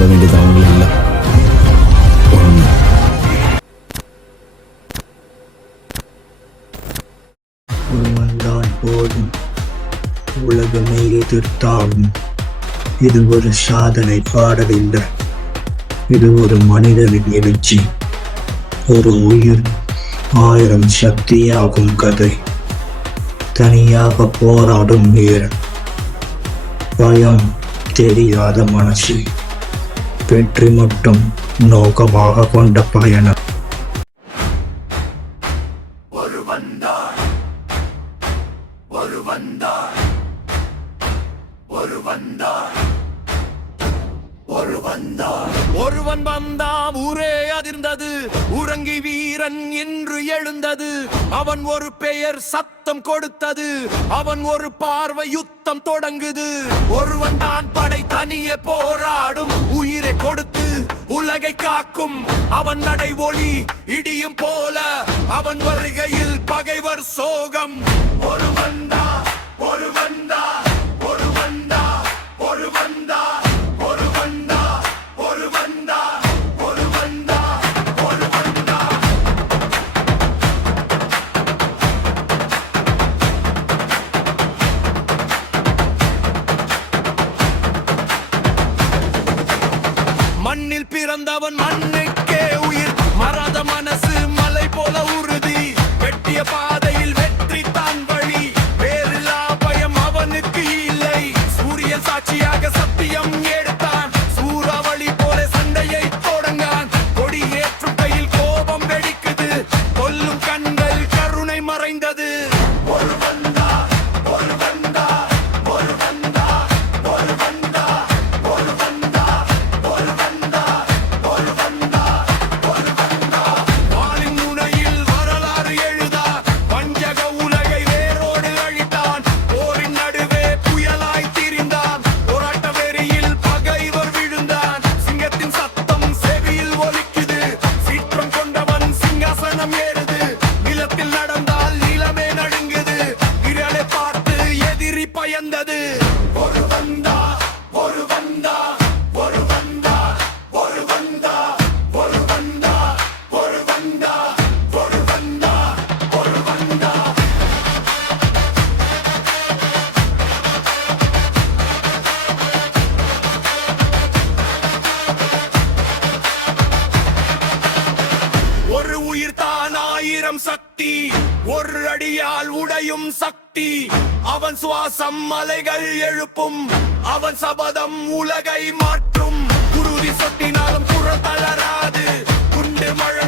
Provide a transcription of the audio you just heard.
நம்ப வேண்டியது அவங்கள இல்லை. ஒருவன்தான் போதும், உலகமே எதிர்த்தாகும். இது ஒரு சாதனை பாடல் இல்லை, இது ஒரு மனிதனின் எழுச்சி. ஒரு உயிர் 1000 சக்தியாகும் கதை. தனியாக போராடும் வீரன், பயம் தெரியாத மனசு, வெற்றி மட்டும் நோக்கமாக கொண்ட பயணம். ஒருவன் வந்தான், ஊரே அதிர்ந்தது. உறங்கி வீரன் என்று எழுந்தது. அவன் ஒரு பெயர் சத்தம் கொடுத்தது. அவன் ஒரு பார்வை யுத்தம் தொடங்குது. ஒருவன் தான் படை தனியே போராடும், உயிரை கொடுத்து உலகை காக்கும். அவன் நடை ஒளி இடியும் போல, அவன் வருகையில் பகைவர் சோகம். ஒரு வந்தா ஒரு வந்தா ஒரு வந்தா ஒரு வந்தா ஒரு வந்தா ஒரு வந்தா ஒரு வந்தா ஒரு வந்தா. மண்ணில் பிறந்தவன் மண்ணுக்கே உயிர். மறாத மனசு மலை போல உறுதி. வெட்டிய பாதையில் வெற்றி தான் வழி. வேறில்லா பயம் அவனுக்கு இல்லை. சூரியன் சாட்சியாக சத்தியம் எடுத்தான். சூறாவளி போல சண்டையை தொடங்கான். கொடி ஏற்றும் கையில் கோபம் வெடிக்குது. கொல்லும் கண்கள் கருணை மறைந்தது. ஒரு வந்தா ஒரு வந்தா ஒரு வந்தா ஒரு வந்தா ஒரு வந்தா ஒரு வந்தா ஒரு வந்தா ஒரு வந்தா. வாளின் முனையில் வரலாறு எழுதா. வஞ்சக உலகை வேரோடு அழித்தான். போரின் நடுவே புயலாய் திரிந்தான். போராட்ட வெறியில் பகைவர் விழுந்தான். சிங்கத்தின் சத்தம் செவியில் ஒலிக்குது. சீற்றம் கொண்டவன் சிங்காசனம் ஏறுது. நிலத்தில் நடந்தால் நிலமே நடுங்குது. விரலை பார்த்து எதிரி பயந்தது. ஒரு வந்தா ஒரு வந்தா ஒரு வந்தா ஒரு வந்தா ஒரு வந்தா ஒரு வந்தா ஒரு வந்தா ஒரு வந்தா. ஒரு உயிர் தான் 1000 சக்தி. ஒரு அடியால் உடையும் சக்தி. அவன் சுவாசம் மலைகள் எழுப்பும். அவன் சபதம் உலகை மாற்றும். குருதி சொட்டினாலும் குரல் தளராது. குண்டு மழை